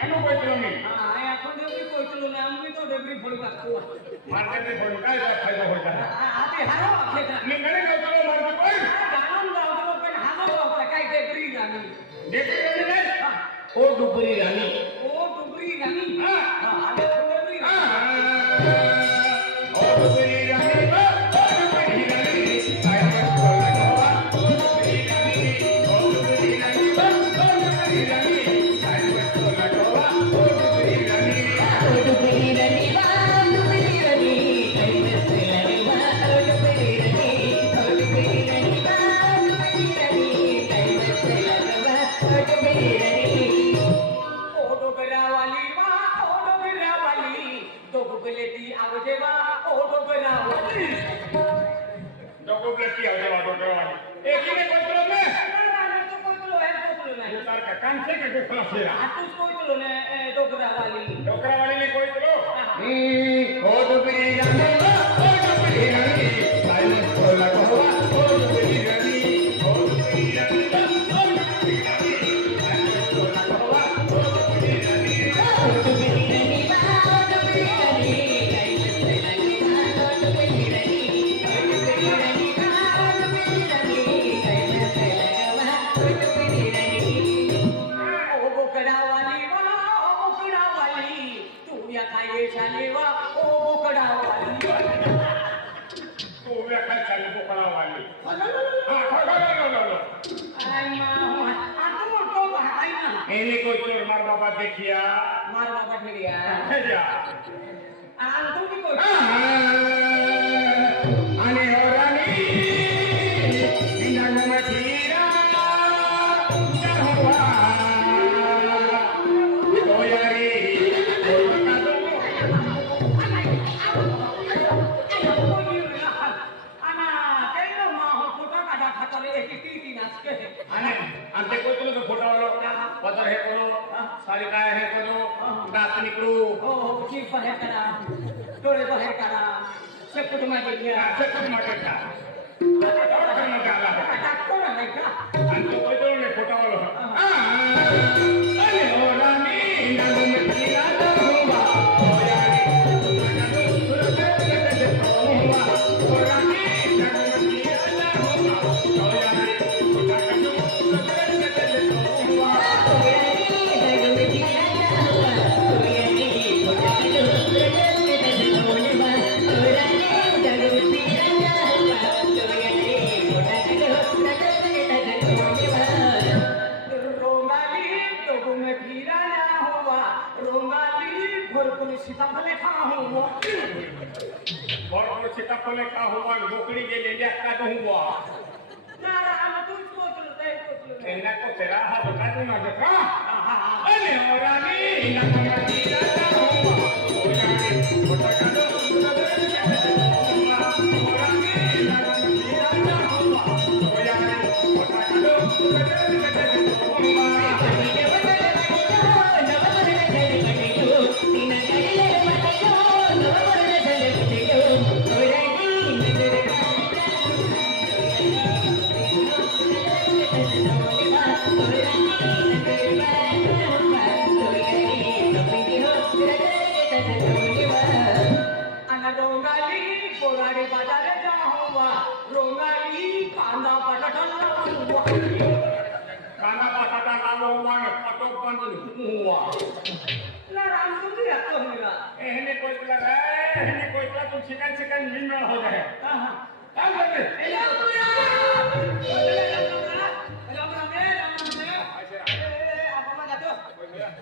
નાનો કોઈતરો નહીં હા આ તો ડેબરી કોઈતરો ને આમ તો ડેબરી ફોડી નાખતો માર્કેટે ફોડી કાય ફાયદો હોય છે આતે હારો ખેતા ને ગણે કોઈતરો માર્કેટ કોઈ ગાનમ દાવ તો પણ હારો કાઈ ડેબરી રાની દેખી ગઈ ને ઓ ડુબરી રાની હા આલે ડેબરી ઓ ડુબરી રાની ડોકરાવાળી ને કોઈ ચલો ઓ ડુબરી રાની કાઈ મત બોલા કહવા ઓ ડુબરી રાની ઓ ડુબરી રાની એને કોઈ ચોર માર બાપા દેખ્યા માર બાપા ઠેરિયા જા આ તો ની કોઈ આને ઓરાની ઇંડામાં ઠીરા ચાહવા તોયારી કોઈ કાદો આને અંતે કોઈ તો ફોટા વાળો પતર હે કરો સારી કાય હે કરો દાંત નીકળું ओ जी पहे करा डोळे पहे करा शेपूट मागे घ्या સખત માટે કા ડોક્ટર નો ગાલા डॉक्टर आहे का અંતે કોઈ તો ને ફોટા વાળો અરે ઓરાની નામ ઠીરા દોવા सीताफळे खा हो બરોબર સીતાફળે કા હોવા નોકરી જે લે લેકા તો હોવા ના આમ તું કોતલો તે કોતલો એના તો તેરા હા બતાતું ના દેખા અલે ઓરાની નામ ઠીરા હોવા ઓરાની ફોટો કાના બટાટા લાવો હોવા પટો બંધ હોવા ના રામ તું દી આતો હીરા એને કોઈ પેલા એને કોઈ પેલા તું ચિકન ચિકન મિલના હો જાય હા કામ કરે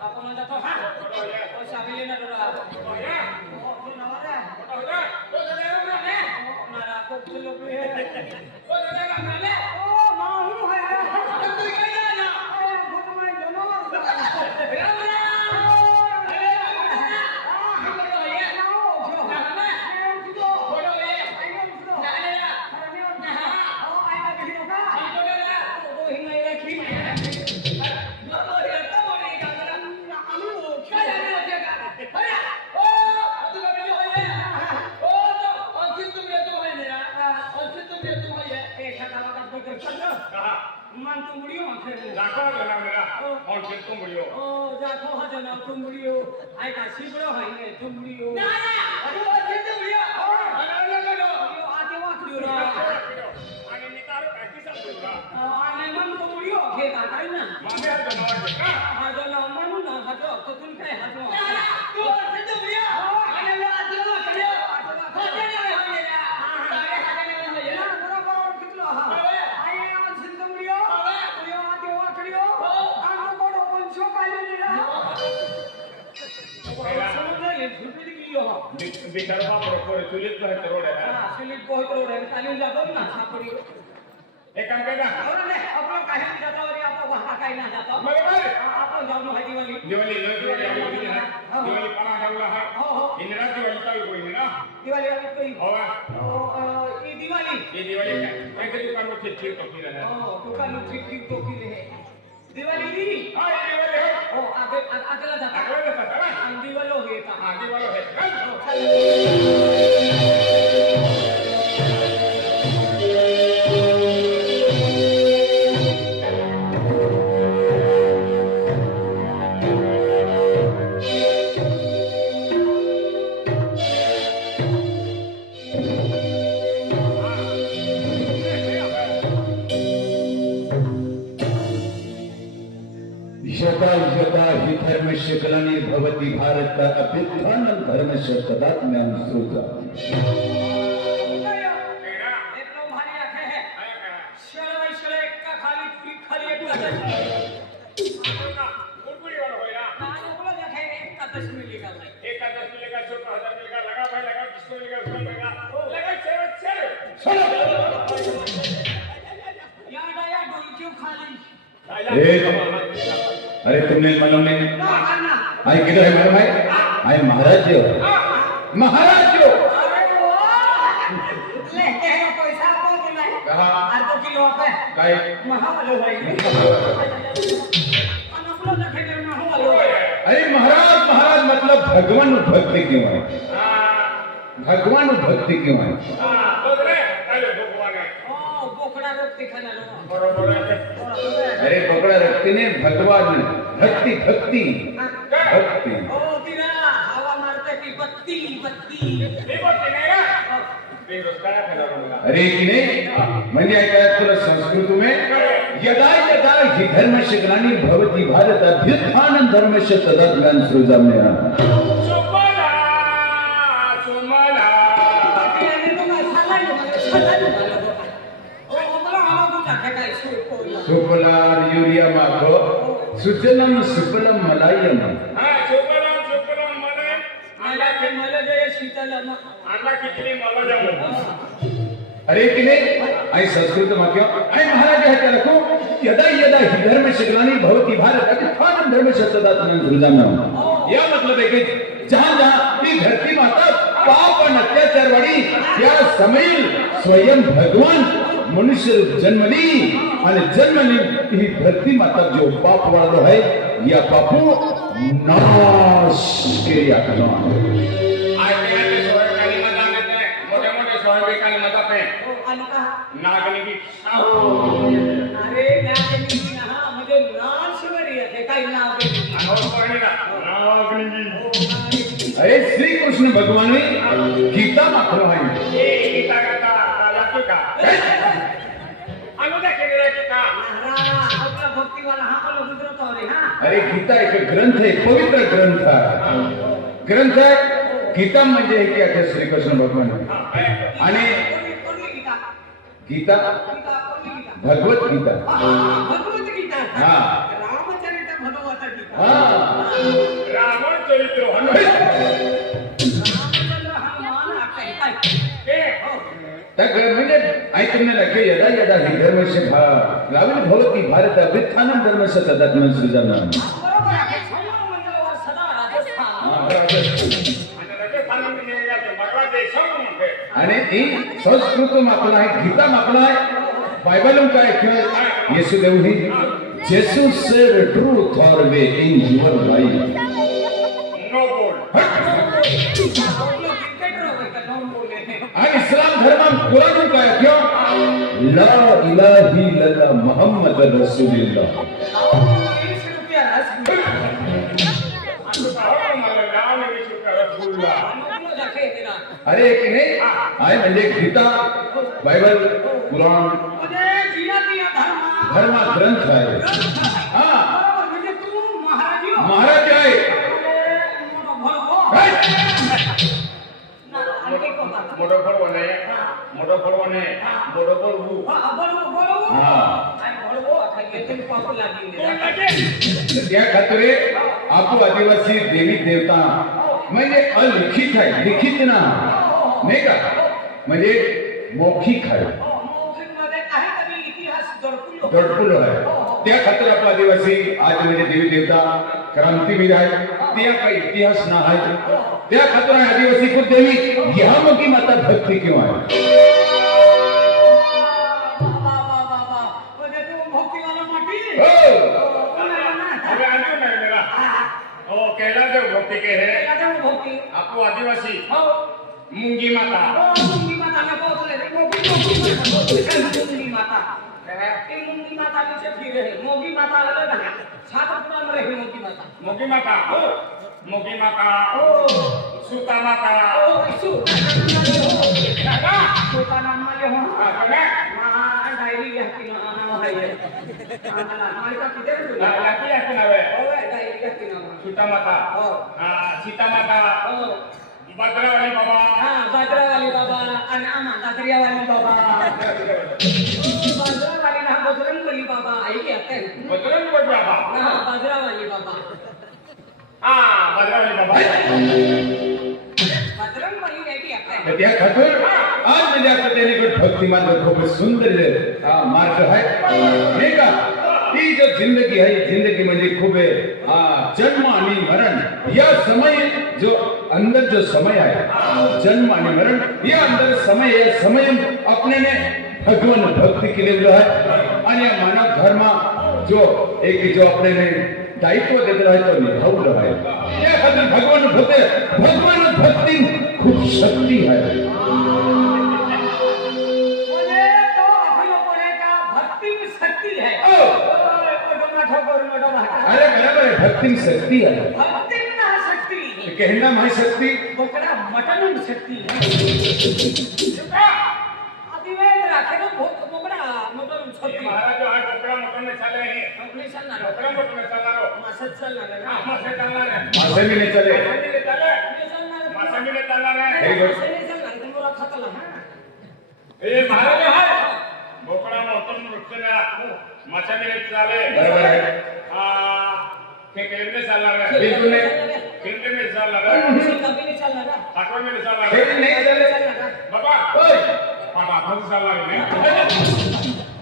आपण जातो हा ओ शामिली ना डरा ओ नवरा नारा को चलो पे ओ दादा कामले ओ माहू है तू काय ना ओ भूत में जनवर मान तुमड़ियो आखे जाको जना मेरा और के तुम बड़ियो ओ जाको हा जना तुमड़ियो आई का शिबड़ो हाइने तुमड़ियो ना ना अरे ओ के तुमड़ियो नो आते वाकड़ियो रा आणि मी तारो प्रॅक्टिस करतो आने मन तुमड़ियो आखे का काय ना माझे जना का हा जना मन ना हा तो तुम काय हा तो तू के तुमड़ियो आने लो आते वाकड़ियो खाते ने होय ना तारे खाते ने होय ना बरोबर कितलो हा आई आन सिंतमड़ियो यो आते वाकड़ियो आन बडो पंचो काले रा समझ ये झुपड़ी की हो बिचारा बरोबर चुलीत बाहेर रोड आहे सिलिप बहुत रोड आहे चालून जातो ना सापडी एक काम कर ना और नाही आपलं काही जाता वरी आता वहा काही ना जातो बरोबर आपण जाऊ ना दिवाळी दिवाळी दिवाळी पाना जाऊला हा हो हो इंदिरा दिवाळी चालू होईल ना दिवाळी आली कोई हो ई दिवाळी ये दिवाळी काय काय दुकान में ठीक टोपी रहा हो दुकान ठीक ठीक टोपी रहे दिवाळी दी हां ये दिवाळी हो आगे आगेला जाता आगला जाता ना आणि दिवाळी हो येता हां दिवाळी है यदा यदा हि धर्मस्य ग्लानिर्भवति भारत अभ्युत्थानं धर्मस्य तदात्म्यं सृजा एकदम भारी आखे है शरवै शरे का खाली पूरी खाली एक कदम गुड़गुड़ी वाला होया ना बोला देखे एक कदम मिली का भाई एक का 10 मिलेगा 14000 मिलेगा लगा भाई लगा किसको मिलेगा उसको मिलेगा लगा चल यार या डोल क्यों खाली अरे तुमने मालूम नहीं ना करना आई किधर है मालूम है आई महाराज जी हो महाराज जी हो अरे वो लेके है पैसा को कि नहीं कहा आधो किलो पे काय महावालो भाई अनुकूल देखे के महावालो अरे महाराज महाराज मतलब भगवान भक्ति क्यों है भगवान भक्ति क्यों है हां बोल रे चलो भगवान है ओ बोकड़ा रोटी खाना लो बरोबर है अरे पकड़ा रखते ने भगवान भक्ति भक्ति भक्ति ओ तेरा हवा मारते की बत्ती बत्ती नहीं बोलते नहीं ना नहीं रोस्ता है बोला अरे की नहीं म्हणजे ऐका तुला संस्कृत में यदा यदा हि धर्मस्य ग्लानिर्भवति भारत अभ्युत्थानं धर्मस्य तदात्म्यं सृजाम्यहम् सुमला सुमला यानी तो मैं साला ही ओ बोला हम तो जाके काय सो सुफलार यूरिया माखो सुजलम सुफलम मलायम हां सुमला सुमला मला मला के मला जे शीतल आंडा कितनी मला जाऊं अरे की नहीं आई संस्कृत में क्यों आई महाराज है क्या रखो यदा यदा हि धर्मस्य ग्लानिर्भवति भारत अभ्युत्थानं धर्मस्य तदात्म्यं सृजाम्यहम् यह मतलब है कि जहां जहां ये धरती माता पाप और अत्याचार वाली या समय स्वयं भगवान मनुष्य जन्म ली आणि जन्म ली ही धरती माता जो पाप वाला है या पापो नाश के आत्मा आज मेरे सोहे काली माता में मोटे मोटे सोहे काली माता पे ओ अनका नागनी की अरे नागनी की ना मुझे नाम शिवरी है काय नाव और पढ़ने का नागनी अरे श्री कृष्ण भगवान ने गीता माखलो है ये गीता का लाकी का अनुदा केलेला गीता आपला भक्ती वाला हा बोलो दुसरा तो रे हां अरे गीता एक ग्रंथ है पवित्र ग्रंथ है ग्रंथ है गीता म्हणजे हे की आता श्री कृष्ण भगवान आणि कोणती गीता गीता गीता कोणती गीता भगवत गीता भगवत गीता हां रामचरित भगवत गीता हां रामचरित्र रामचंद्र हनुमान काय काय हे हो तक म्हणजे ऐकून लगे यदा यदा हि धर्मस्य ग्लानिर्भवति भारत अभ्युत्थानं धर्मस्य तदात्म्यं सृजाम्यहम् बरोबर आहे सोमवार मंगळवार सदा राजस्थान आणि राजस्थानमध्ये गेले मराठा देशम आणि ही संस्कृत मापला आहे गीता मापला आहे बायबल काय आहे येशू देव ही Jesus said truth or way in your life नो बोल आणि इस्लाम धर्म कुराण काय क्यों ला वल्लाही लल्ला मोहम्मद रसूलुल्लाह. 20 रुपया रसगुल्ला. असं का हो मला नाव नाही विचारू रसगुल्ला. नको दाखवे तेरा. अरे की नाही आहे म्हणजे गीता बायबल कुराण म्हणजे जियाती या धर्मा ग्रंथ आहे. हा बरोबर, म्हणजे तू महाराजी हो. महाराज आहे. मोठं आणखी कोणता? मोठं फळवणे मोठं फळवणे मोठं फळवू. हा. म्हणजे त्या खातिर आपू आदिवासी देवी देवता म्हणजे अलिखित आहे, लिखित ना नाही का, म्हणजे मौखिक आहे, दडपुल आहे. त्या खातिर आपला आदिवासी आज म्हणजे देवी देवता क्रांतीवीर आहे. त्या काही इतिहास ना आहे. त्या खातिर आदिवासी कुलदेवी यहामुखी माता भक्ती क्यों आहे. अबे आंटू नहीं मेरा. ओ कैला देव भक्ति के है आपको आदिवासी मूंगी माता. मोगी माता मोगी माता सुता माता. लाकी आहे नावे सुता माता. सीता माता भद्रवाली बाबा. बाजरावाली बाबा आणि आम्हा दादरियावाली बाबा. बाजरावाली ना बजरंगबली बाबा ऐकी आता बजरंग बाबा. बाजरावाली बाबा. बजरंग बाबा. बजरंगबली ऐकी आता तर त्या खातिर आज म्हणजे आता त्याने भक्ती मार्ग खूप सुंदर मार्ग आहे नाही का. ती जो जिंदगी आहे, जिंदगी म्हणजे खूप जन्म आणि मरण या समय जो अंदर जो समय है जन्म आणि मरण या अंदर समय है. समय अपने ने भगवान भक्ति के लिए है आणि मानव धर्म जो एक जो अपने ने दायित्व देत रहा है तो निभाव रहा है. या खातिर भगवान भक्ति खूप शक्ती है. म्हणजे तो आपण कोणे का भक्ती में शक्ती है. अरे बराबर है, भक्ति में शक्ती है. भक्ति में ना शक्ती कहना माई शक्ती बकरा मटन में शक्ती अतिवेद राखे तो बोकड़ा मटन में शक्ती. महाराज जो आहे कोकणा मटन में चाले हे. कंपनी चालणार कोकणा मटन में चालणार हो. मासच चालणार ना. मासे चालणार आहे. मासे भी नहीं चले. मासे भी चाले. चालणार मासे भी चालणार आहे. हे बघ. चालणार तर मला खातला हा. ए महाराज आहे कोकणा मटन वृक्षना मासे भी चाले. बराबर है. खेकडे में चालणार आहे. बिल्कुल नहीं. खेकडे में चालणार आहे. कंपनी चालणार ना. पाटवा में चालणार हे आहे. नहीं चले. चालणार ना. बाबा ओय पाटा आपण चालणार नाही.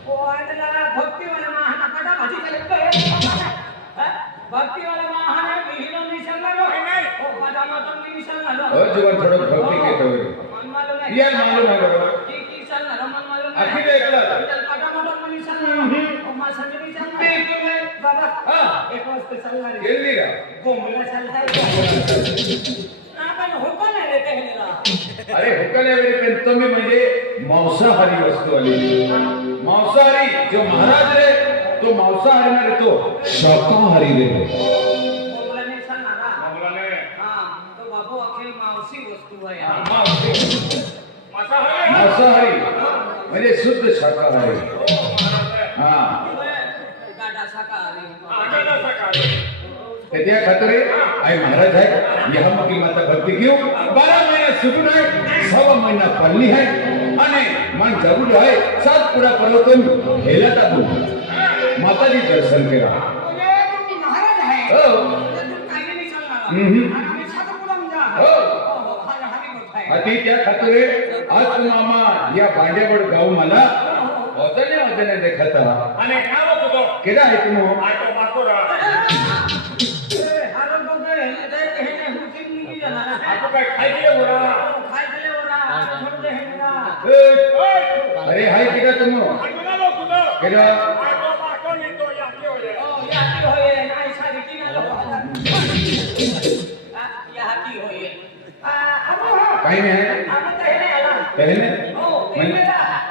ओ आंधळा भक्ती वाला महाना पटा भाजी केले भक्ती वाला महाना विहिरो नाही चालणार नाही. ओ पटा मटन नाही चालणार. और जीवन थोड़ा भक्ति के तो मन मालूम नाही. यार मालूम है बराबर. की चालणार मन मालूम नाही. आखिर एकला पटा मटन नाही चालणार. ओ मासा नाही चालणार. बाबा हाँ. एक वाजता चालणार. गेली का. गोंगला चालताय. आपण होता नाही रे तेहनेला. अरे हुकल आहे तुम्ही म्हणजे मांसाहारी वस्तू आली. मांसाहारी जो महाराज रे तो मांसाहारी ना रे तो शाकाहारी रे. गोंगला नाही चालणार. मुलाने हां तो बाबू अखेर मावशी वस्तू आहे. मांसाहारी मांसाहारी म्हणजे शुद्ध शाकाहारी. हा गाडा शाकाहारी. आनंद सकाळी. त्या खातिर आई महाराज है यह मुखी माता भक्ति क्यों 12 महीना सुकून है, 6 महीना पल्ली है અને मन जरूर है. सात पूरा पर्वतन हेलत आबू माता जी दर्शन करा. तू महाराज आहे. हो. तू काही नाही चालणार. हम्म. आम्ही सातपुडा जा. हो. हा हरी मोठा आहे. अति त्या खातिर आज मामा या भांडेवड गाव मला वजने देखता आणि काय होतो तो केदा आहे तुम आटो बाकोरा. हारो बघ हे हुची निघी जाणार. आपको काय खायचे बोला. खाय दिले ओरा. छोड़ दे हेला. अरे हाय केदा तुम आटोला लो तुझो. केदा आटो बाको नी तो याके होय. ओ याती होय नाही सारी की ना याती होय. काही काही नाही आम्ही तर हे नाही आला. कहने हो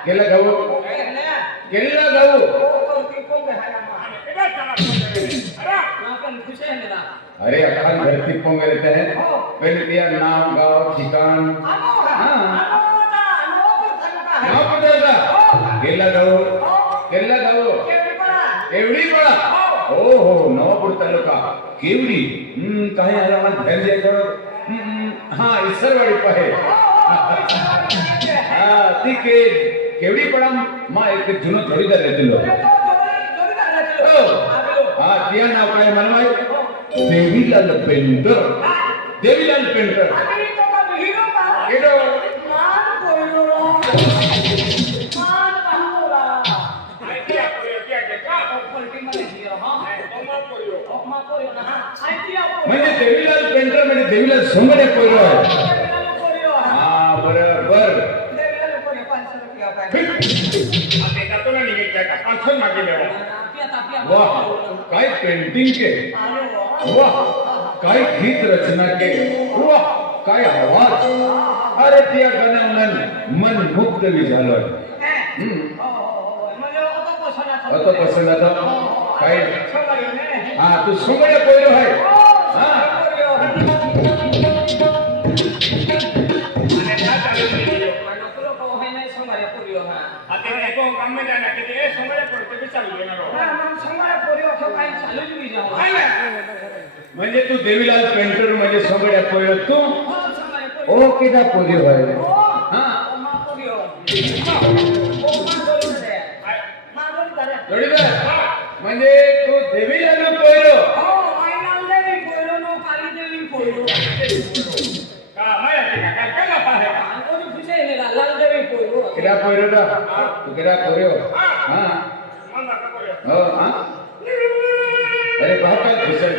केला गाव काय केला जाऊ करती पोंगे हाया मा इधर चला अरे नाकन खुश है मेरा अरे अखान धरती पोंगे रहते हैं पहले दिया नाम गांव ठिकान नाव पदार्थ केला जाऊ केवडी पडा हो हो नवापूर तालुका केवडी काही आला मला बाहेर जायचं हा इसरवाडी पाहे हा ती केवडी पडा मा एक जुनो जोडीदार येतो हा तिया नाव काय मला माहित देवीलाल पेंटर केडो म्हणजे देवीलाल पेंटर म्हणजे देवीलाल सोंगडे कोयरो आहे हा बरोबर वाह काय पेंटिंग के वाह काय गीत रचना के वाह काय आवाज अरे त्या गाण्यानं मन मुक्त बी झालं आता पसंत आता काय हा तू सोंगडे कोयरो आहे हा म्हणजे तू देवीलाल पेंटर म्हणजे सोंगड्या पोयो तू ओ किदा पोलिओ आहे म्हणजे तू देवीलाल पोयो किदा पोयो दा तू किदा पोयो हा हो हा अरे बाप का घुसल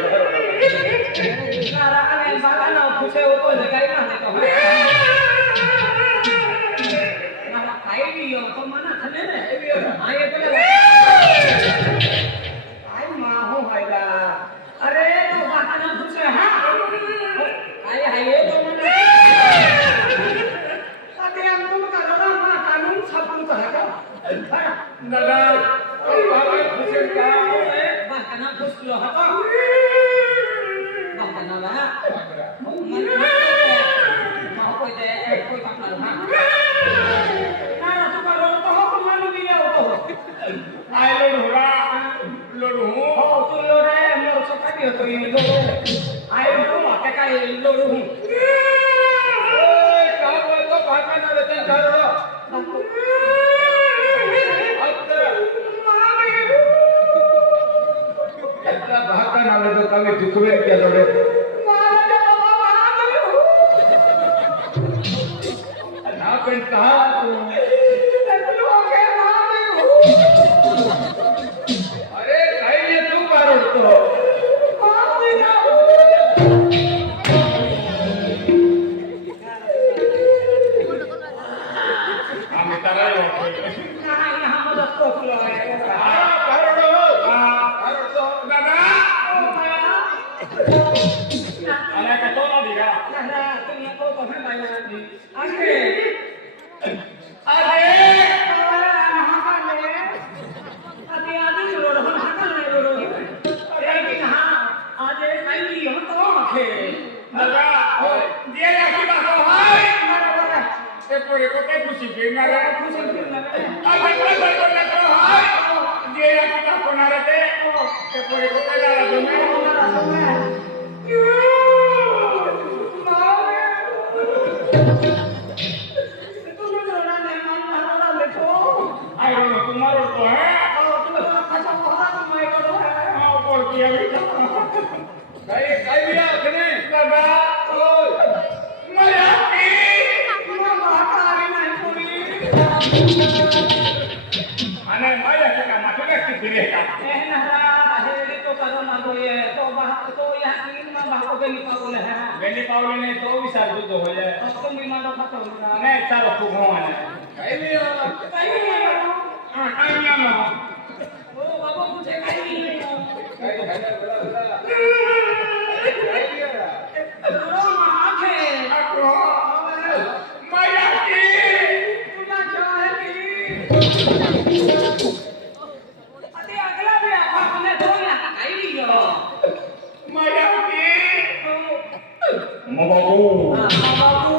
दुखवे क्या जोड़े ना पेन कहा अरे काही नाही तू बारडतो आम्ही तारा अरे अगला भी आपने तो यहाँ आई नहीं हो मायावती मबाबू बाबू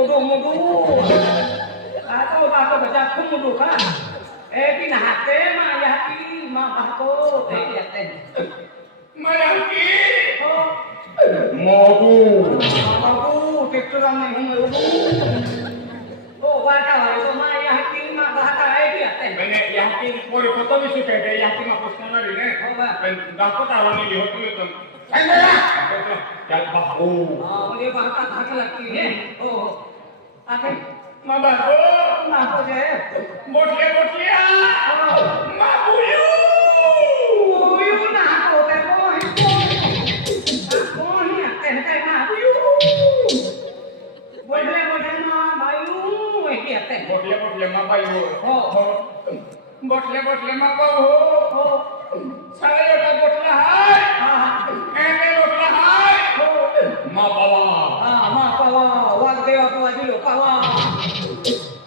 ओडो मोडो आता बचा खूब मोडो का एक दिन हाथे मायावती माँ बापो ते कहते हैं मायावती ओ मबाबू बाबू टेक्टर में हूँ मैं ओ बाटा वाले तो मायावती माँ बापा है कहते हैं मैंने यहाँ की कोई फोटो भी शूट है यहाँ की मैं पुष्पा ना लेने दाखवत आलो नहीं होती है तुम क्या बाबू मुझे बाता धाक लगती है ओ आके माँ बाबू माँ को जाए बोटलिया माँ बुयू बुयू ना होते कौन ही आते हैं माँ बुयू बोले माँ बायू ऐसे आते हैं बोटलिया माँ बायू हो बोटले माँ बाबू सारे लोटा बोटला है ऐसे बोटला है माँ बाबा माँ पावा वाग देवा पावा जिलो पावा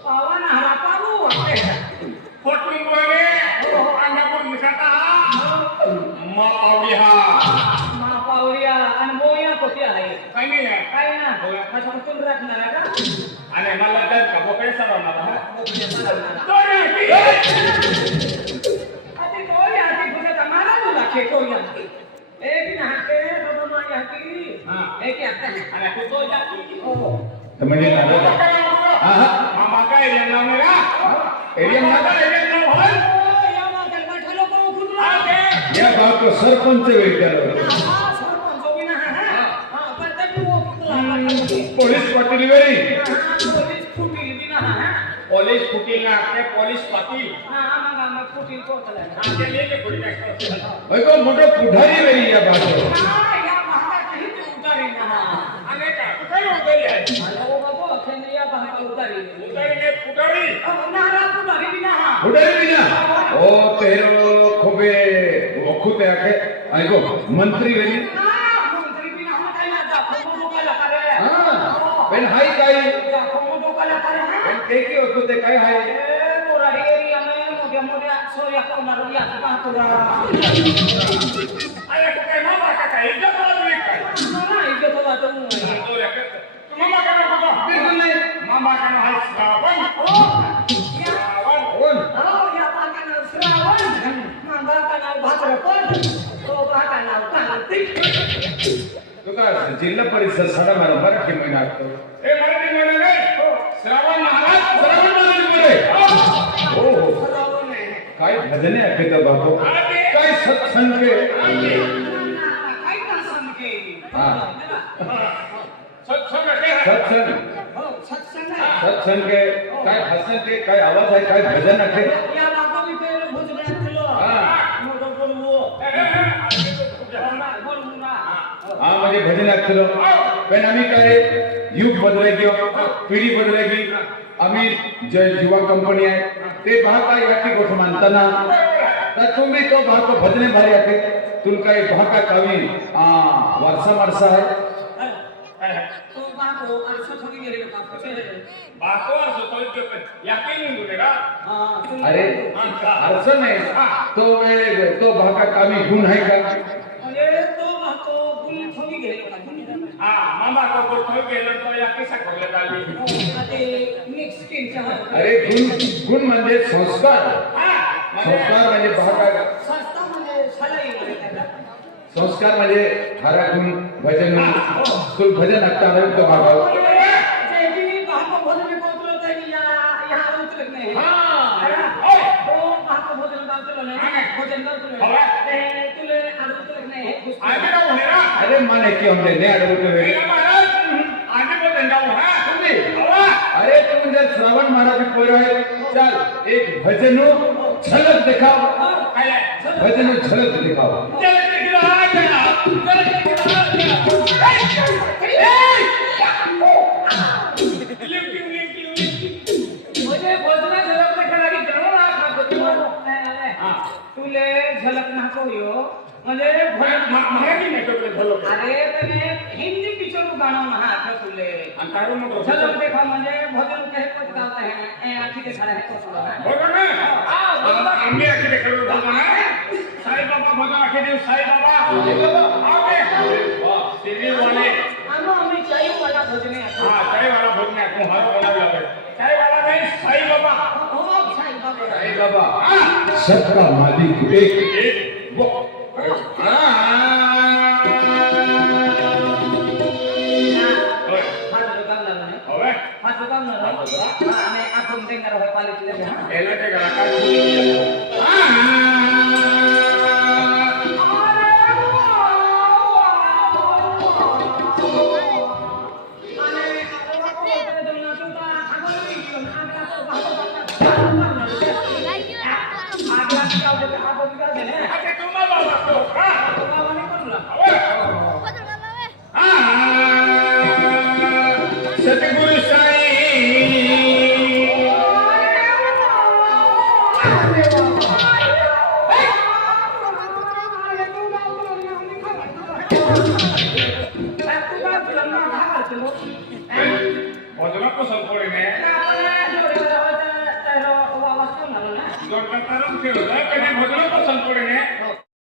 पावा ना हरा पावू आते हैं फोटली बोले अंडा को मिसाता माँ पावड़िया माँ पावरिया अनमोया को क्या है काही नाही आहे काय ना माझ्या कुटुंब राखणार का आणि मला तर का बोकडे सरवणार आहे आधी कोई आधी कुठे तमारा तुला खेटोया एक दिन हाते बाबा माया की एक आता आणि तू तो जाती ओ तर म्हणजे हा हा मामा काय एरिया नाव नाही का एरिया नाव? एरिया नाव आहे या मागल बैठलो को खुदला या गाव को सरपंच विद्यालय सरपंच बिना हां प्रत्येक वो खुदला पोलीस पाटील वेरी पोलीस फुटी बिना पोलीस फुटील ना ते पोलीस पाटील मग फुटी कोतला हा ते लेके फुटी टाकतो ऐको मोठं पुढारी वेरी या भाषेत या महाराज कहीं तो उतारी ना आणि काय काय उतरी आहे हेलो बाबू अखने या महाराज उतारी उतरी फुटारी नारा उतारी बिना पुढारी बिना ओ तेरो खूबे वखुते आखे ऐको मंत्री वेरी मंत्री बिना हम काय ना दाखवू डोकाला करे हा पण हाय काय दाखवू डोकाला करे पण ते की होतो ते काय हाय मोराडी एरिया में मोठ्या सोया कोणाला या पाहतोरा अरे तू काय मामा का काय इज्जत वाजवी काय ना इज्जत वाटू मामा का नको बिलकुल नाही मामा का नाव आहे श्रावण ओ या कोण हो या पाकाना श्रावण मांगा काना भाद्रपद तो भाकाना कार्तिक तू काय जिल्हा परिषद साडा मारा मराठी महिना असतो हे मराठी महिने नाही श्रावण महाराज श्रावण महिना मध्ये हो हो श्रावण आहे काय भजने आखे तर बापू काय सत्संग के काय का सांगे हा. सत्संग आहे सत्संग हो सत्संग आहे सत्संग के काय हसन के काय आवाज आहे काय भजन आखे या बाबा मी पेर भोजनात केलो हा. मोठो बोलवो बोलवू ना हा म्हणजे भजन आखलो पण आम्ही काय युग बदलायची पिढी बदलायची आम्ही जे युवा कंपनी आहे ते भाग काय याची गोष्ट मानताना तर तुम्ही तो भाग को भजने भारी आखे तुम काय भाग का कवी वारसा मारसा आहे तो बाबो अर्थ थोडी गेले का बाको असो तो याके नाही बोलेगा अरे अर्थ नाही तो तो भाग का कवी गुण आहे का म्हणजे तो बाबो गुण थोडी गेले का हा मामा को बोलतो गेलो तो याके साखवले आली ते मिक्स केलच्या अरे गुण म्हणजे संस्कार हा संस्कार म्हणजे भाग संस्था म्हणजे सलाई म्हणजे त्याला संस्कार म्हणजे हरा गुण भजन तू भजन आखता नाही तो भाग जेवी बाबा भोजन कोतलो तरी या उतरत नाही हा. ओय तो बाबा भोजन गावतलो नाही भोजन गावतलो ते तुले उतरत नाही आम्ही का बोलेगा अरे माने की हमने ने अडवतो रे महाराज आम्ही बोलतो जाऊ हा तुम्ही हवा अरे तुम जर श्रावण महाराज पोर है चल एक भजनो झलक दिखाओ काय आहे भजनो झलक दिखाओ चल तिकडे आ चला चल तिकडे म्हणजे भोजना झलक नाही करावी गरम खातो तुले झलक नाको यो म्हणजे भजन मराठी नाही तो झालो अरे तने हिंदी पिक्चर को गाना वहां आके सुन ले आणि काय म्हणतो चलो देखो म्हणजे भजन कहे कुछ गाता है ए आखी के खड़ा है तो सुनो बघा ना आम्ही आखी खेळलो बघा ना साई बाबा बघा आखी देव साई बाबा आगे वाह सिरी वाले आम्ही चाय वाला भजन है हां चाय वाला भजन आहे को हर बनाव लागेल चाय वाला नाही साई बाबा हो साई बाबा साई बाबा सबका मालिक एक वो आणि आपण टेंगर होय पालिकेला एला ते घरा काय आता तुम्हाला वाटतो सतगुरु साई भजना पसंत पडेने दोन तारून खेळलं कधी भजना पसंत पडेने